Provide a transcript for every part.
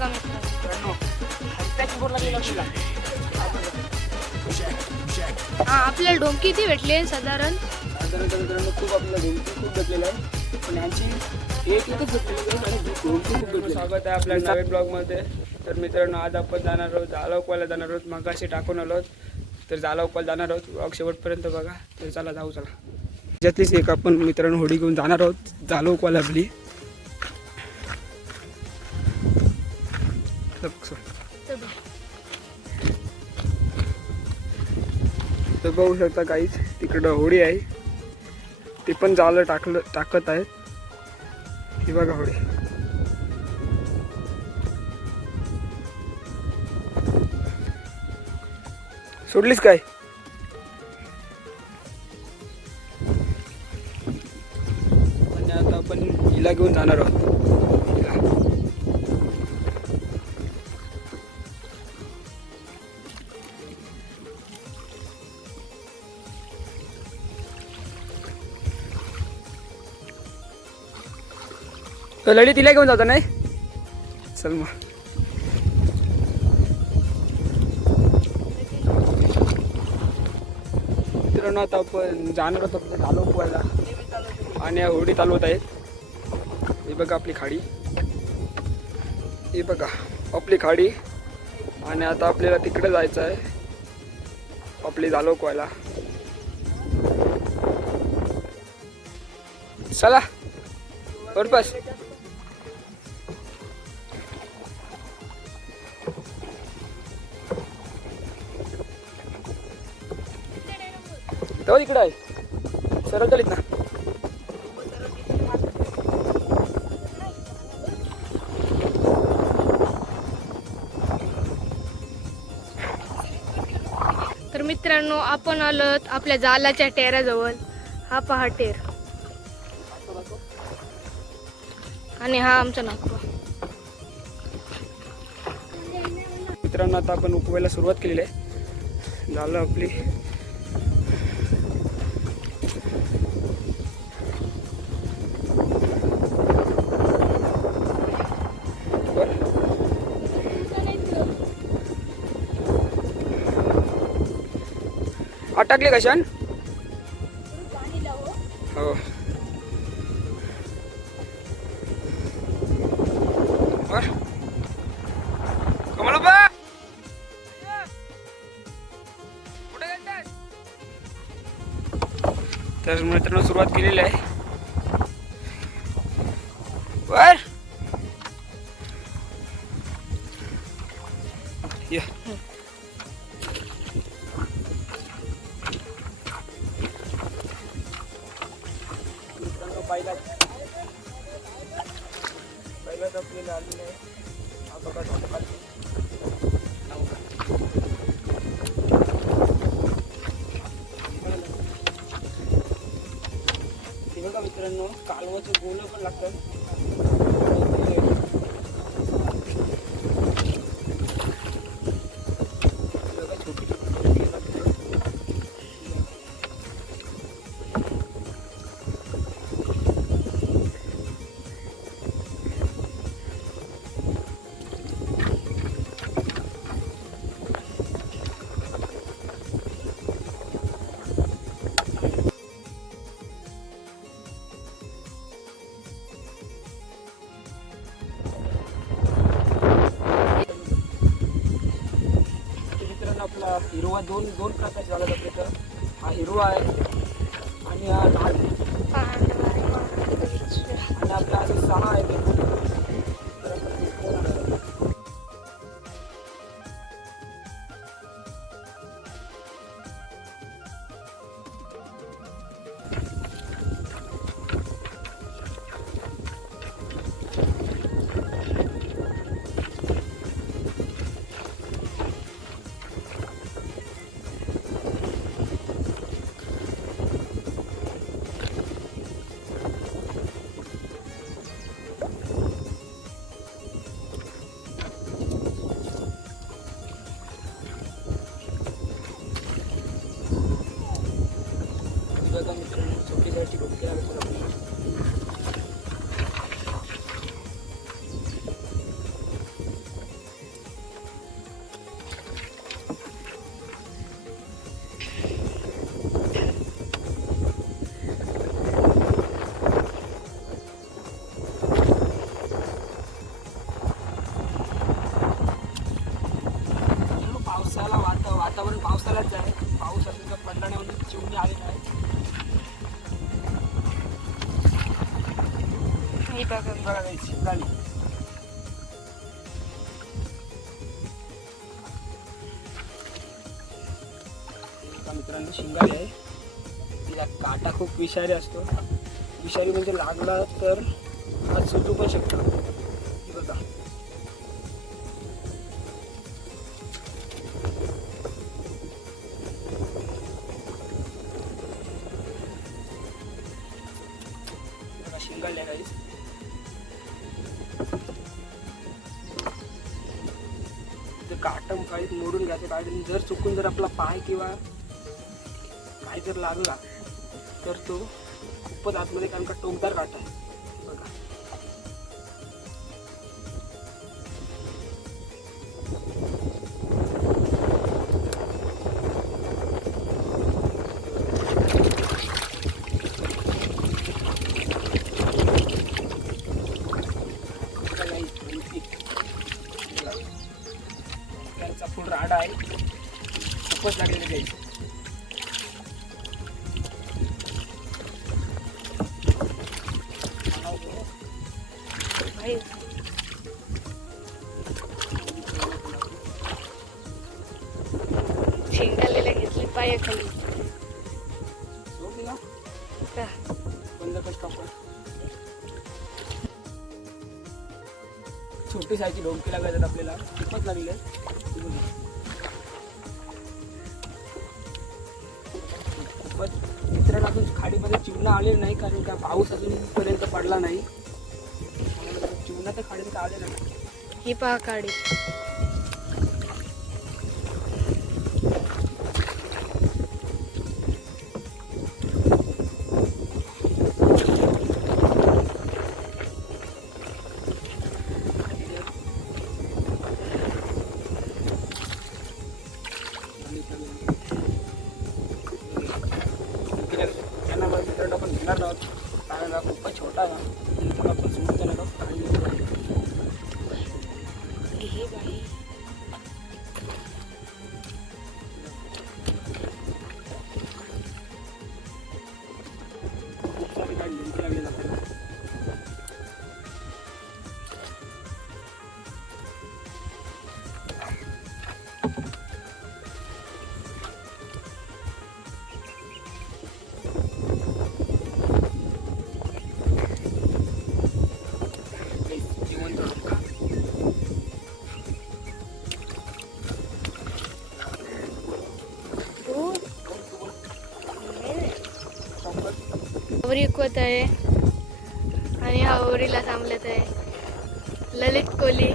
बघा मित्रांनो हा आपल्याला डोम किती भेटले साधारण? साधारण मित्रांनो खूप आपल्याला ढोलकी खूप भेटलेलं आहे पण एक एकच भेटलेली स्वागत आहे आपल्या नवीन ब्लॉगमध्ये. तर मित्रांनो आज आपण जाणार आहोत जालवकवाला जाणार आहोत मग असे टाकून आलो आहोत तर जालवकवाला जाणार आहोत. ब्लॉग शेवटपर्यंत बघा. तर चला जाऊ चला. त्याच्यातलीच एक आपण मित्रांनो होडी घेऊन जाणार आहोत जालवकवाला आपली. तर बघ. तर बघू शकता काहीच तिकडं होडी आहे. ते पण जालं टाकलं टाकत आहेत. ही बघा होडी. सोडलीस काय? आणि आता आपण हिला घेऊन जाणार आहोत. तो लढी तिला घेऊन जातो नाही? चल मग. मित्रांनो आता आपण जाणार होतो झालो पोहायला. आणि होडी चालवत आहेत. हे बघा आपली खाडी. हे बघा आपली खाडी. आणि आता आपल्याला तिकडे जायचं आहे. आपली झालो पोहायला. चला. बरोबर तिकडे आहे. सरळ चलित ना तर मित्रांनो आपण आलोत आपल्या जालाच्या टेराजवळ. हा पहा टेर. आणि हा आमचा नागपूर. मित्रांनो आता आपण उपवायला सुरुवात केलेली आहे. झालं आपली अटकले कशान हो. बर. तर मित्रांनो सुरुवात केलेली आहे. पहिला पहिलाच आपल्याला आलेलं आहे हा बघा धोका. हे मित्रांनो कालवाचं गोलं पण लागतं हिरवा दोन दोन प्रकारचे झाला जाते तर हा हिरवा आहे आणि हा लाल आहे. आणि आपल्या असे सहा आहेत ही बघा बघा मित्रांनो आहे. तिला काटा खूप विषारी असतो. विषारी म्हणजे लागला तर हात सुटू पण शकतो. जर चुकून जर आपला पाय किंवा काय जर लागला तर तो खूपच आतमध्ये कारण का टोकदार काटा आहे. छोटी साईजची डोंकी लागायच्यात आपल्याला. खूपच लागले? खूपच मित्रांनो अजून खाडीमध्ये चिवणं आलेलं नाही कारण का पाऊस अजूनपर्यंत पडला नाही. चिवणं तर खाडीमध्ये आले नाही. ही पहा काडी हा खूपच विकवत आहे. आणि हा आवरीला थांबलत आहे. ललित कोहली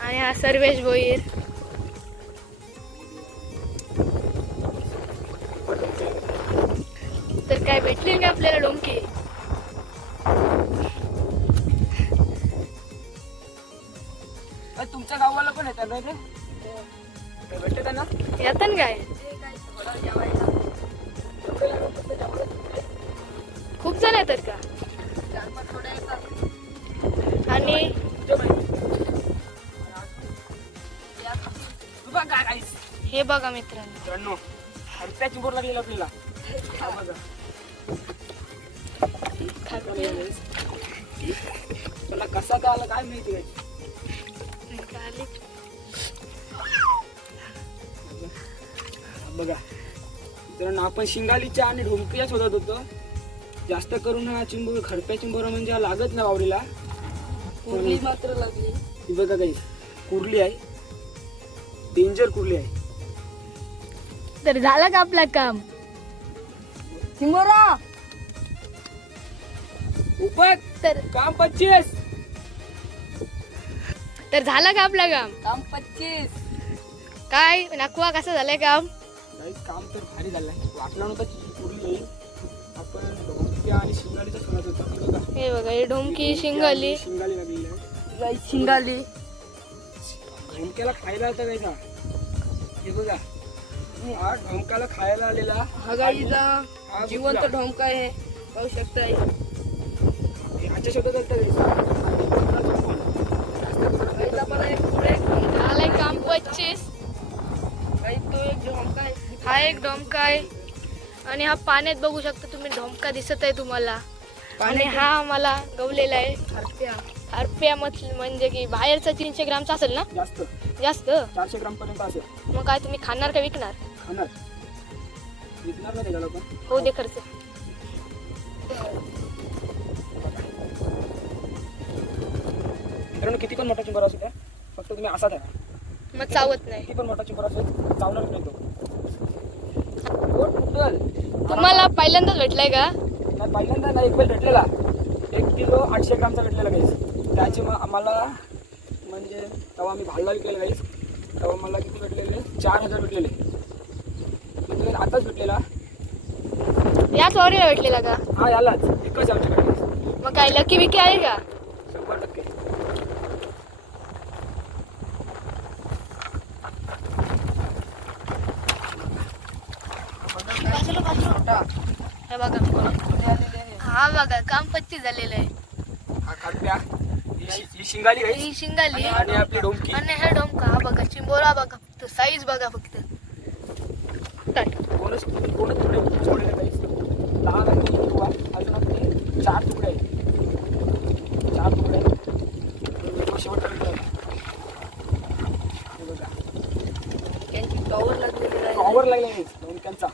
आणि हा सर्वेश भोईर. तर काय भेटली का आपल्याला डोंकी? तुमच्या गावाला पण येतात ना ते भेटते त्यांना येतात काय? जण येतात का? आणि हे बघा मित्रांनो. हरत्याची बोर लागलेली आपल्याला. त्याला कसा का आला काय माहिती काय. हा बघा. मित्रांनो आपण शिंगालीच्या आणि ढोमकीच्या शोधत होतो. जास्त करून हा चिंबोर खडप्या चिंबोरा म्हणजे हा लागत नाही वावरीला. कुर्ली मात्र लागली. ही बघा काही कुर्ली आहे. डेंजर कुर्ली आहे. तर झालं का आपलं काम? चिंबोरा उपक तर काम पच्चीस. तर झालं का आपलं काम? काम पच्चीस. काय नाकवा कसं झालंय काम? काम तर भारी झालंय. वाटलं नव्हतं ढोमक्या आणि शिंगालीचा शोधत होतो. हे बघा. हे ढोमकी शिंगाली. शिंगाली लागलेली आहे. शिंगाली. ढोमक्याला खायला होता काय का हे बघा. हा ढोमकाला खायला आलेला. हा गाईचा हा जिवंत? ढोमका आहे. पाहू शकताय. ह्याच्या शोधत होता गाईचा पण एक पुढे एक ढोमका. झालंय काम पच्चीस. गाई तो एक ढोमका आहे. हा एक डोमका आहे. आणि हा पाण्यात बघू शकता तुम्ही डोमका दिसत आहे तुम्हाला. आणि हा मला गवलेला आहे. अर्प्या मत म्हणजे की बाहेरचा तीनशे ग्रामचा असेल ना? जास्त. जास्त? चारशे ग्राम पर्यंत असेल. मग काय तुम्ही खाणार का विकणार? खाणार. विकणार नाही त्याला पण हो दे खर्च. मित्रांनो किती पण मोठा चिंबर असू द्या फक्त तुम्ही असा द्या. मग चावत नाही. किती पण मोठा चिंबर असू द्या, चावणार नाही तो. तुम्हाला पहिल्यांदाच भेटलाय का? नाही पहिल्यांदा नाही एक वेळ भेटलेला. एक किलो आठशे ग्रामचा भेटलेला गाईस. त्याची मग आम्हाला म्हणजे तेव्हा आम्ही भाडला विकलेला गाईस. तेव्हा मला किती भेटलेले? चार हजार भेटलेले. म्हणजे आताच भेटलेला. याच वारीला भेटलेला का? हा यालाच. एकच आमच्याकडे. मग काय लकी विकी आहे का? हे बघा हा बघा काम पच्ची झालेलं आहे. हा ही ही शिंगाली गाईस ही शिंगाली आणि आपली डोमकी. आणि हे डोमका हा बघा चिंबोरा बघा फक्त साईज बघा फक्त. कोणच कोणच तुकडे अजून आपले चार तुकडे आहेत चार तुकडे आहेत तो शेवटचा तुकडा आहे. हे बघा त्यांची टॉवर लागलेली आहे कॉवर लागला गाईस डोमक्यांचा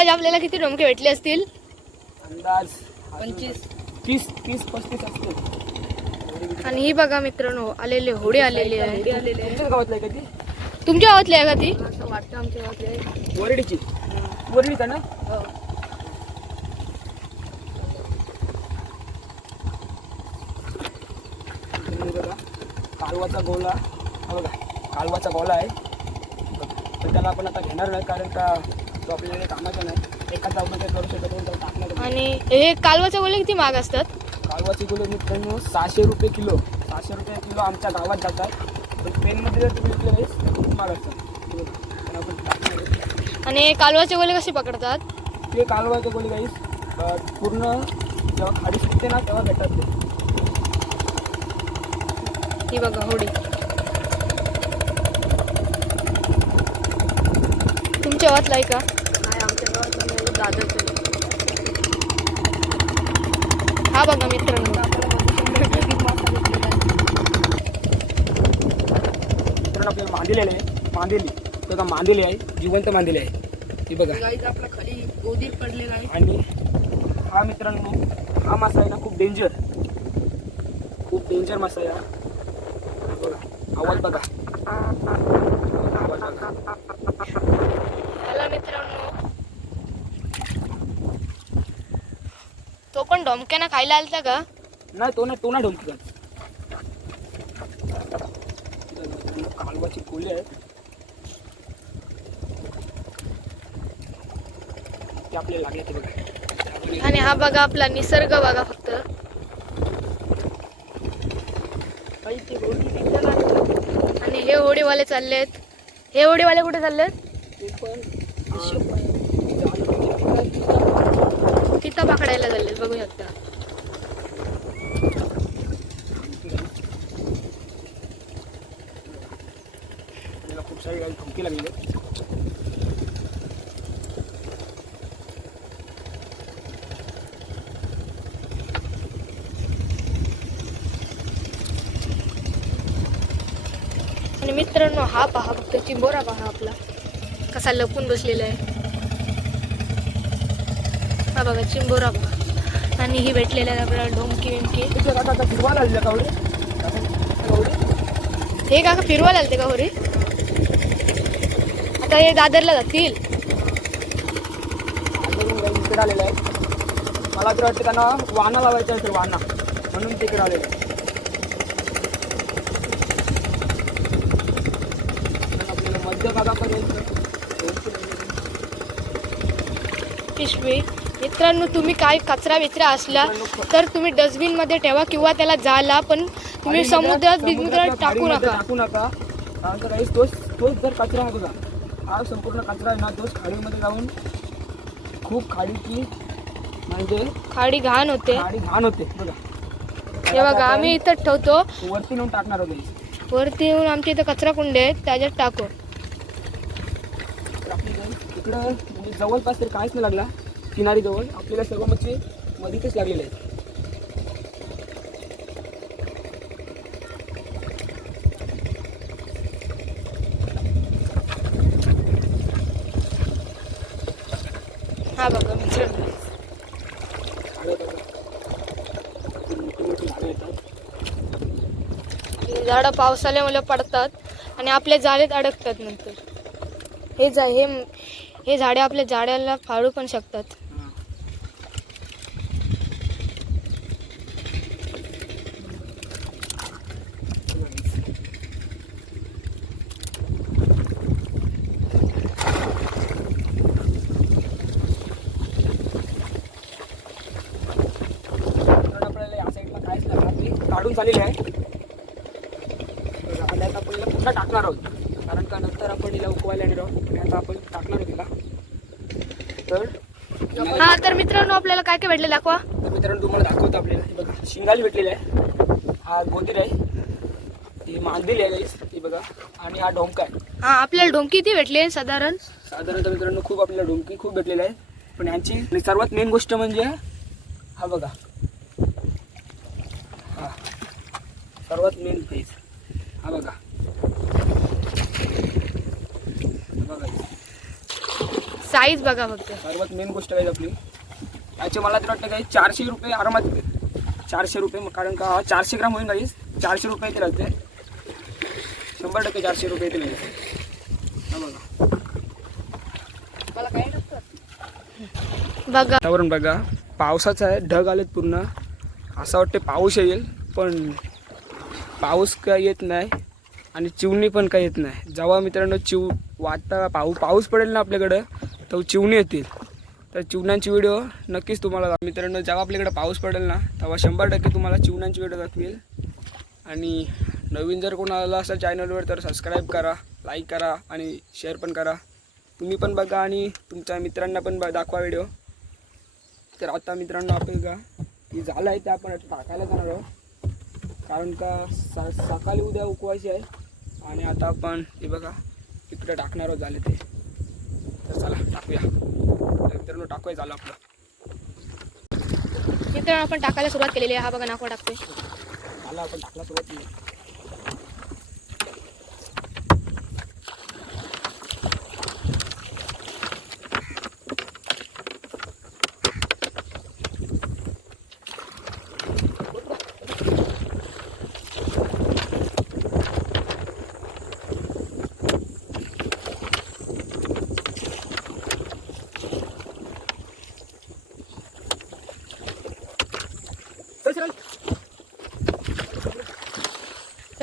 अंदाज आपल्याला किती डोमके भेटले असतील? अंदाज पंचवीस. तीस तीस पस्तीस असते आणि ही बघा मित्रांनो आलेले होडे आलेले आहे. होडी आलेले आहे. तुमच्याच गावातलं आहे का ती? तुमच्या गावातली आहे का ती? असं वाटतं आमच्या गावातले आहे. वरडीची. वरडीचा ना? हो. बघा कालवाचा गोला. हा बघा कालवाचा गोला आहे. तर त्याला आपण आता घेणार नाही कारण का तो आपल्याला कामाचा नाही. एका जाऊन करू शकत नाही त्याला टाकणार नाही. आणि हे कालवाच्या गोले किती महाग असतात? कालवाचे गोले मित्रांनो सहाशे रुपये किलो सहाशे रुपये किलो आमच्या गावात जातात. पण ट्रेनमध्ये जर तुम्ही विकले तर खूप महाग असतात. बघा. पण आपण टाकणार नाही. आणि हे कालवाचे गोले कसे पकडतात? ते कालवाचे गोले गाईस पूर्ण जेव्हा खाडी सुटते ना तेव्हा भेटतात ते. ही बघा होडी. तुमच्या गावातला आहे का? हा बघा मित्रांनो. आपल्याला मांदिलेले आहे. मांदेली. का मांदेली आहे. जिवंत मांदेली आहे. ती बघा. आपला खाली गोदीर पडलेला आहे. आणि हा मित्रांनो हा मासा आहे ना खूप डेंजर खूप डेंजर मासा आहे हा बघा आवाज बघा. आवाज बघा हॅलो मित्रांनो तो पण डोमक्याना खायला आलता का? नाही तो ना तो ना ढोलकी कालवाची कोले आहे. ते आपल्याला लागले ते बघा. आपण- आणि हा बघा आपला निसर्ग बघा फक्त. आणि हे होडीवाले चाललेत. हे होडीवाले कुठे चाललेत? ते पण हिशोब आहे. तिथं पकडायला चाललेत बघू शकता. खूप सारी लागली मित्रांनो हा पहा फक्त चिंबोरा पहा आपला. कसा लपून बसलेला आहे. हा बघा चिंबोरा आणि ही भेटलेल्या आपल्याला डोंकी विमकी तिथे आता फिरवायला आलेलं का एवढे हे काका फिरवायला आलते का होरी? आता हे दादरला जातील. आलेलं आहे मला तर वाटतं त्यांना वाना लावायचं असेल वाना म्हणून तिकडे आलेलं आहे मध्य भागापर्यंत पिशवी. मित्रांनो तुम्ही काय कचरा बिचरा असला तर तुम्ही डस्टबिनमध्ये ठेवा किंवा त्याला जाळा पण तुम्ही समुद्रात बिमुद्रात टाकू नका. टाकू नका. कारण तर काहीच तोच तोच जर कचरा आहे हा संपूर्ण कचरा आहे ना तोच खाडीमध्ये जाऊन खूप खाडीची म्हणजे खाडी घाण होते. खाडी घाण होते. बघा. हे बघा आम्ही इथं ठेवतो. वरती नेऊन टाकणार होते वरती येऊन आमच्या इथं कचरा कुंडे आहेत त्याच्यात टाकू. इकडं म्हणजे जवळपास तर काहीच नाही लागला. किनारी जवळ आपल्याला सर्व मच्छी मधीतच लागलेले आहेत. हा बघा मित्रांनो झाडं बघा. पावसाळ्यामुळे पडतात आणि आपल्या जाळेत अडकतात नंतर. हे जा हे हे झाडे आपल्या जाड्याला फाडू पण शकतात हां. तर आपल्याला या साईडला काहीच नाही आपली काढून झालेली आहे तर आणि आता आपण हिला पुन्हा टाकणार आहोत कारण का नंतर आपण हिला उकवायला येणार आहोत. आणि आता आपण टाकणार हिला तर हा तर मित्रांनो आपल्याला काय काय भेटले दाखवा. तर मित्रांनो तुम्हाला दाखवतो आपल्याला. हे बघा शिंगाली भेटलेली आहे. हा गोदीर आहे. ही मांदिली आहे गाईस ही बघा. आणि हा डोंका आहे. हा आपल्याला डोंकी किती भेटले साधारण. साधारणतः मित्रांनो खूप आपल्याला डोंकी खूप भेटलेली आहे. पण यांची आणि सर्वात मेन गोष्ट म्हणजे हा बघा. हा. सर्वात मेन फेस हा बघा हा बघा साईज बघा फक्त. सर्वात मेन गोष्ट आहे आपली? याचे मला तर वाटतं काही चारशे रुपये आरामात चारशे रुपये कारण का चारशे ग्राम होईल गाईस चारशे रुपये येतील राहते शंभर टक्के चारशे रुपये गाईस हा बघा. वातावरण बघा. पावसाचं आहे ढग आलेत पूर्ण. असं वाटते पाऊस येईल पण पाऊस काय येत नाही आणि चिवणी पण काय येत नाही. जेव्हा मित्रांनो चिव वाता पाऊ पाऊस पडेल ना आपल्याकडं तर चिवणी येतील तर चिवण्यांची व्हिडिओ नक्कीच तुम्हाला मित्रांनो जेव्हा आपल्याकडे पाऊस पडेल ना तेव्हा शंभर टक्के तुम्हाला चिवण्यांची व्हिडिओ दाखवेल. आणि नवीन जर कोण आला असेल चॅनलवर तर सबस्क्राईब करा लाईक करा आणि शेअर पण करा. तुम्ही पण बघा आणि तुमच्या मित्रांना पण ब- दाखवा व्हिडिओ तर आता मित्रांनो आपण का की झालं आहे ते आपण टाकायला जाणार आहोत. कारण का स सकाळी उद्या उकवायची आहे. आणि आता आपण हे बघा इकडे टाकणार आहोत झाले ते. तर चला टाकूया. तर मित्रांनो टाकूया झालं आपलं. मित्रांनो आपण टाकायला सुरुवात केलेली आहे. हा बघा नाकवा टाकतोय. झालं आपण टाकला सुरुवात केली.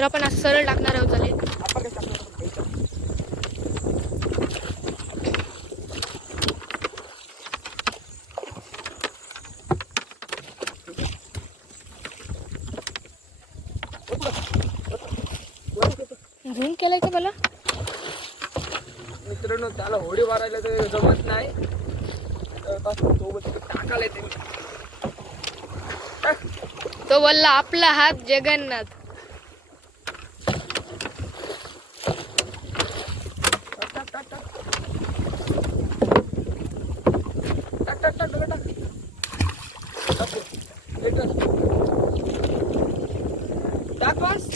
आपण असं सरळ टाकणार आहोत? घ्यायचं. झूम केलाय का मला मित्रांनो त्याला होडी मारायला तर जमत नाही टाकायला. तो बोलला आपला हात जगन्नाथ टाक, टाक, टाक, टाक. टाक, टाक, टाक, डोकं टाक. टाक ते. हे टाक. टाक बस.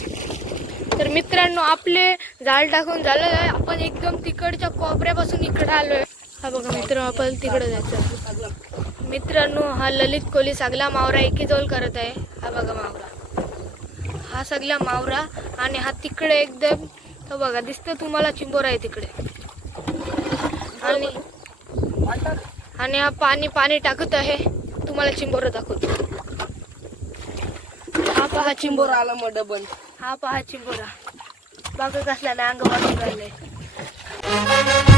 तर मित्रांनो आपले जाळ टाकून झालं आहे. आपण एकदम तिकडच्या कोपऱ्यापासून इकडे आलोय. हा बघा मित्रांनो आपण तिकडे जायचं. मित्रांनो हा ललित कोली सगळा मावरा एकीजवळ करत आहे. हा बघा मावरा. हा सगळा मावरा आणि हा तिकडे एकदम तो बघा दिसतं तुम्हाला चिंबोरा आहे तिकडे. आणि. आणि हा पाणी पाणी टाकत आहे. तुम्हाला चिंबोरा दाखवतो. हा पहा चिंबोरा. आला मग डबल हा पहा चिंबोरा. बघा कसला अंग वाजून राहिलंय